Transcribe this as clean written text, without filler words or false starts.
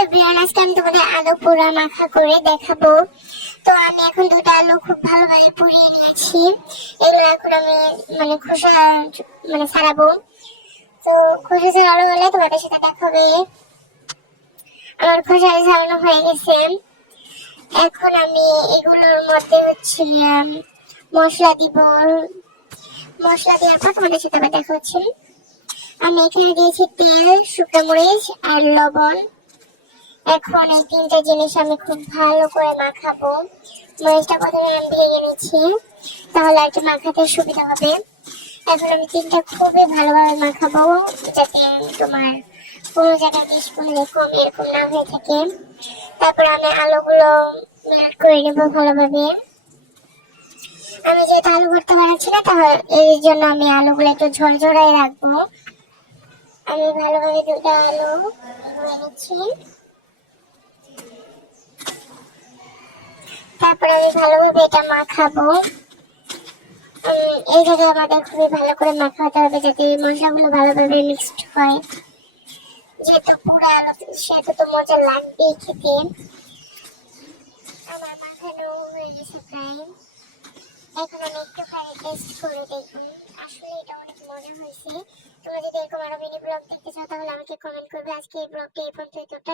Everyone, আজকে আমি তোমাদের আলু পোড়া মাখা করে দেখাবো। তো আমি এখন দুটো আলু খুব ভালোভাবে পুড়িয়ে নিয়েছি। এগুলো এখন আমি খোসা ছাড়াবো। তো খোসা ছাড়ানো হলে তোমাদের সাথে দেখাবে। আমার খোসা ছাড়ানো হয়ে গেছে। এখন আমি এগুলোর মধ্যে মশলা দিব। মশলা দেওয়ার পর তোমাদের সাথে আবার দেখা হচ্ছে। আমি এখানে দিয়েছি তেল, শুকনো মরিচ আর লবণ। এখন এই তিনটা জিনিস আমি খুব ভালো করে মাখাবো। মরিচটা প্রথমে আমি ভেঙে নিচ্ছি, তাহলে আর কি মাখাতে সুবিধা হবে। এখন আমি তিনটা খুবই ভালোভাবে মাখাবো, যাতে তোমার কোনো জায়গায় বেশ করলে কম এরকম না হয়ে থাকে। তারপর আমি আলুগুলো মেল্ট করে নেব ভালোভাবে। আমি যেহেতু আলু ভর্তা বানাচ্ছি না, তাহলে এর জন্য আমি আলুগুলো একটু ঝরঝরাই রাখবো। আমি ভালোভাবে দুটো আলু ধুয়ে নিচ্ছি। তারপরে আমি ভালোভাবে এটা মাখাবো। এই জায়গায় আমাদের খুবই ভালো করে মাখাতে হবে, যাতে মশলাগুলো ভালোভাবে মিক্সড হয়। যেহেতু পুরো আলু সেহেতু তো মজা লাগবেই খেতে। আমার মাখানো হয়ে গেছে প্রায়। এখন আমি একটুখানি টেস্ট করে দেখুন, আসলে এটা অনেক মজা হয়েছে। তোমরা যদি এরকম আরো মিনি ব্লগ দেখতে চাও, তাহলে আমাকে কমেন্ট করবে। আজকে এই ব্লগটা এই পর্যন্ত। টাটা।